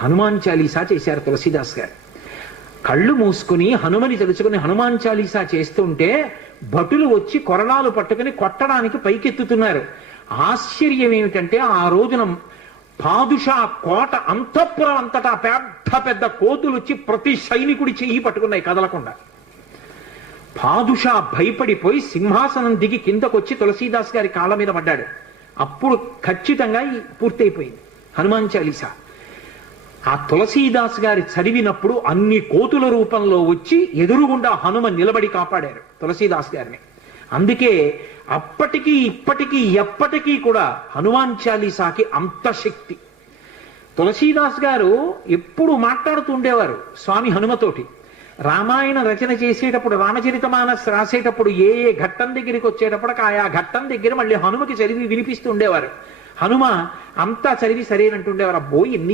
హనుమాన్ చాలీసా చేశారు తులసీదాస్ గారు. కళ్ళు మూసుకుని హనుమని తెలుసుకుని హనుమాన్ చాలీసా చేస్తుంటే భటులు వచ్చి కొరడాలు పట్టుకుని కొట్టడానికి పైకెత్తుతున్నారు. ఆశ్చర్యం ఏమిటంటే ఆ రోజున పాదుషా కోట అంతఃపురం అంతటా పెద్ద పెద్ద కోతులు వచ్చి ప్రతి సైనికుడి చెయ్యి పట్టుకున్నాయి కదలకుండా. పాదుషా భయపడిపోయి సింహాసనం దిగి కిందకొచ్చి తులసీదాస్ గారి కాళ్ళ మీద పడ్డాడు. అప్పుడు ఖచ్చితంగా పూర్తయిపోయింది హనుమాన్ చాలీసా. ఆ తులసీదాస్ గారి చదివినప్పుడు అన్ని కోతుల రూపంలో వచ్చి ఎదురుగుండా హనుమ నిలబడి కాపాడారు తులసీదాస్ గారిని. అందుకే అప్పటికీ ఇప్పటికీ ఎప్పటికీ కూడా హనుమాన్ చాలీసాకి అంత శక్తి. తులసీదాస్ గారు ఎప్పుడు మాట్లాడుతూ ఉండేవారు స్వామి హనుమతోటి. రామాయణ రచన చేసేటప్పుడు రామచరితమానస్ రాసేటప్పుడు ఏ ఏ ఘట్టం దగ్గరికి వచ్చేటప్పుడు ఆయా ఘట్టం దగ్గర మళ్ళీ హనుమకి చదివి వినిపిస్తూ ఉండేవారు. హనుమ అంతా చదివి సరేనంటుండేవారు. అబ్బో ఎన్ని